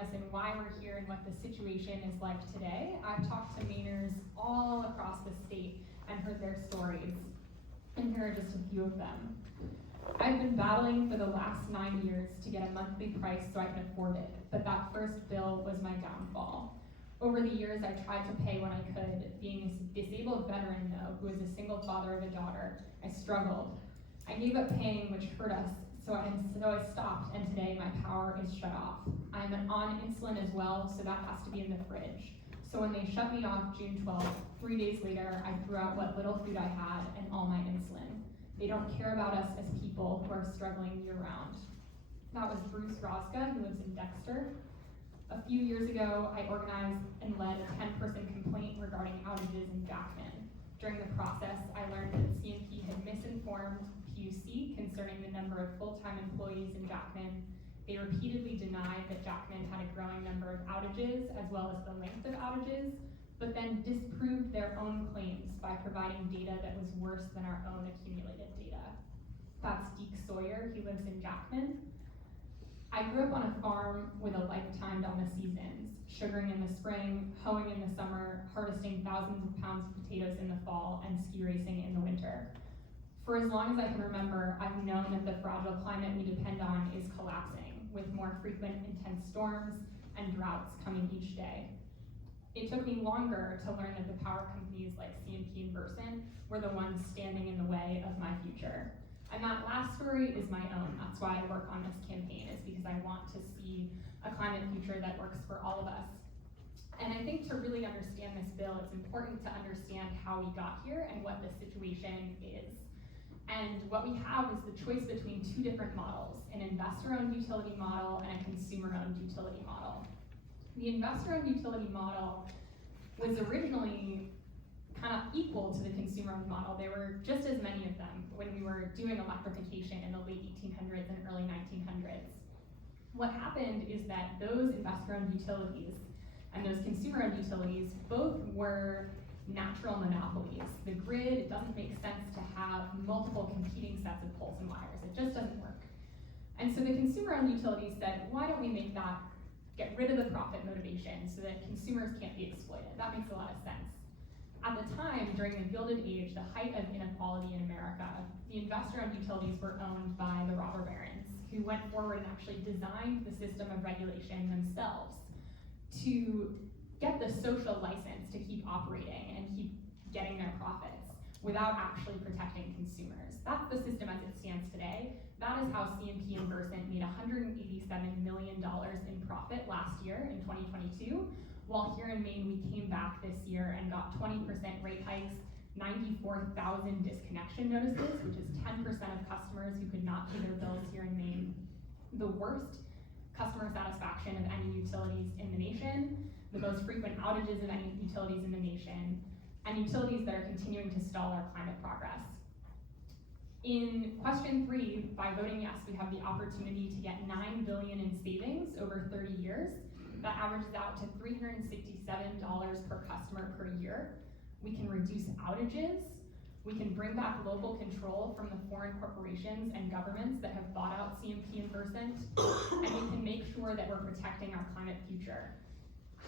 us and why we're here and what the situation is like today, I've talked to Mainers all across the state and heard their stories. And here are just a few of them. I've been battling for the last 9 years to get a monthly price so I can afford it, but that first bill was my downfall. Over the years, I tried to pay when I could. Being a disabled veteran, though, who is a single father of a daughter, I struggled. I gave up paying, which hurt us, so I stopped, and today my power is shut off. I'm on insulin as well, so that has to be in the fridge. So when they shut me off June 12th, 3 days later, I threw out what little food I had and all my insulin. They don't care about us as people who are struggling year-round. That was Bruce Roska, who lives in Dexter. A few years ago, I organized and led a 10-person complaint regarding outages in Jackman. During the process, I learned that CMP had misinformed PUC concerning the number of full-time employees in Jackman. They repeatedly denied that Jackman had a growing number of outages, as well as the length of outages, but then disproved their own claims by providing data that was worse than our own accumulated data. That's Deke Sawyer, he lives in Jackman. I grew up on a farm with a life timed on the seasons, sugaring in the spring, hoeing in the summer, harvesting thousands of pounds of potatoes in the fall, and ski racing in the winter. For as long as I can remember, I've known that the fragile climate we depend on is collapsing, with more frequent intense storms and droughts coming each day. It took me longer to learn that the power companies like CMP and Versant were the ones standing in the way of my future. And that last story is my own. That's why I work on this campaign, is because I want to see a climate future that works for all of us. And I think to really understand this bill, it's important to understand how we got here and what the situation is. And what we have is the choice between two different models, an investor-owned utility model and a consumer-owned utility model. The investor-owned utility model was originally kind of equal to the consumer-owned model. There were just as many of them when we were doing electrification in the late 1800s and early 1900s. What happened is that those investor-owned utilities and those consumer-owned utilities both were natural monopolies. The grid, it doesn't make sense to have multiple competing sets of poles and wires. It just doesn't work. And so the consumer-owned utilities said, why don't we make that, get rid of the profit motivation so that consumers can't be exploited? That makes a lot of sense. At the time, during the Gilded Age, the height of inequality in America, the investor-owned utilities were owned by the robber barons, who went forward and actually designed the system of regulation themselves to get the social license to keep operating and keep getting their profits without actually protecting consumers. That's the system as it stands today. That is how CMP and Versant made $187 million in profit last year in 2022, while here in Maine, we came back this year and got 20% rate hikes, 94,000 disconnection notices, which is 10% of customers who could not pay their bills here in Maine. The worst customer satisfaction of any utilities in the nation, the most frequent outages of any utilities in the nation, and utilities that are continuing to stall our climate progress. In question 3, by voting yes, we have the opportunity to get $9 billion in savings over 30 years. That averages out to $367 per customer per year. We can reduce outages. We can bring back local control from the foreign corporations and governments that have bought out CMP and Versant, and we can make sure that we're protecting our climate future.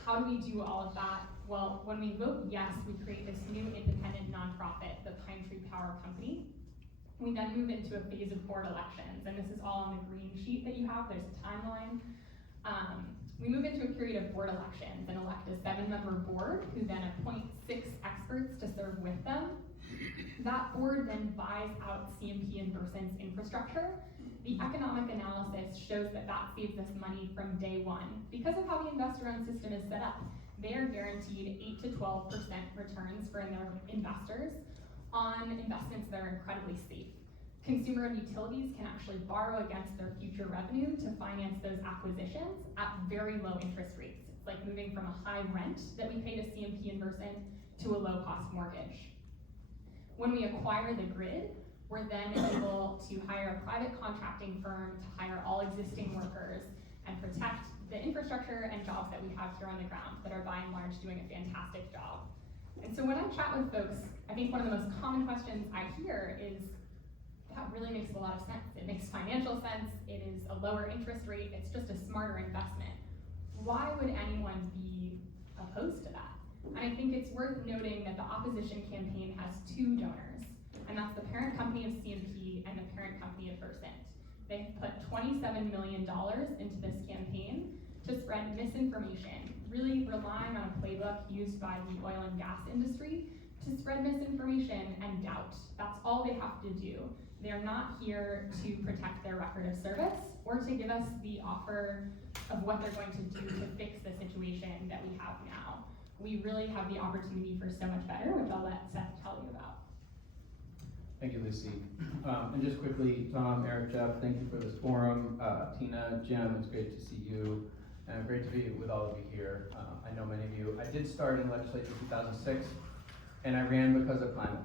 How do we do all of that? Well, when we vote yes, we create this new independent nonprofit, the Pine Tree Power Company. We then move into a phase of board elections, and this is all on the green sheet that you have. There's a timeline. We move into a period of board elections and elect a 7-member board who then appoint 6 experts to serve with them. That board then buys out CMP and Versant's infrastructure. The economic analysis shows that that saves us money from day one. Because of how the investor-owned system is set up, they are guaranteed 8 to 12% returns for their investors on investments that are incredibly safe. Consumer-owned utilities can actually borrow against their future revenue to finance those acquisitions at very low interest rates. It's like moving from a high rent that we pay to CMP and Versant to a low-cost mortgage. When we acquire the grid, we're then able to hire a private contracting firm to hire all existing workers and protect the infrastructure and jobs that we have here on the ground that are by and large doing a fantastic job. And so when I chat with folks, I think one of the most common questions I hear is, that really makes a lot of sense. It makes financial sense, it is a lower interest rate, it's just a smarter investment. why would anyone be opposed to that? And I think it's worth noting that the opposition campaign has two donors, and that's the parent company of CMP and the parent company of Versant. They've put $27 million into this campaign to spread misinformation, really relying on a playbook used by the oil and gas industry to spread misinformation and doubt. That's all they have to do. They're not here to protect their record of service or to give us the offer of what they're going to do to fix the situation that we have now. We really have the opportunity for so much better, which I'll let Seth tell you about. Thank you, Lucy. And just quickly, Tom, Eric, Jeff, thank you for this forum. Tina, Jim, it's great to see you, and great to be with all of you here. I know many of you. I did start in legislature in 2006, and I ran because of climate.